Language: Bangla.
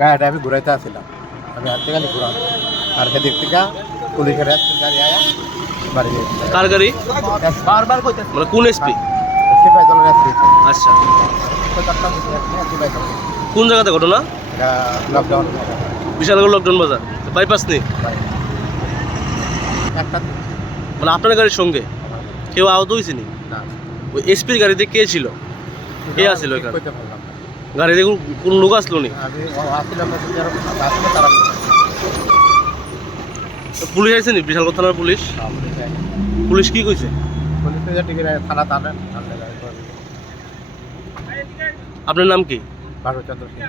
গাড়িটা আমি ঘুরাইতে আসছিলাম, আমি হাতে খালি ঘুরাম, আর সেদিক থেকে পুলিশের গাড়ি আয়া বাড়ি গেছে। কার গাড়ি? বারবার কইতে মানে কোন এসপি? সিপাই চলে যাচ্ছি, আচ্ছা, কোন জায়গাতে ঘটনা? এটা লকডাউন বিশালগড় লকডাউন বাজার বাইপাস নেই, একটা মানে আপনার গাড়ির সঙ্গে কেউ আহত হয়েছে নি? না, ওই এসপির গাড়িতে কে ছিল? কে আসছিল ওইখানে? কইতে পারলাম না। গাড়িতে কোন লোক আসলো নি? আমি আসছিলাম না, আসলে তারা পুলিশ আসছে নি? বিশালগড় থানার পুলিশ? পুলিশ কি কইছে? পুলিশে যে টিকিট থানা টানেন, আপনার নাম কি? ভারতচন্দ্র সিং।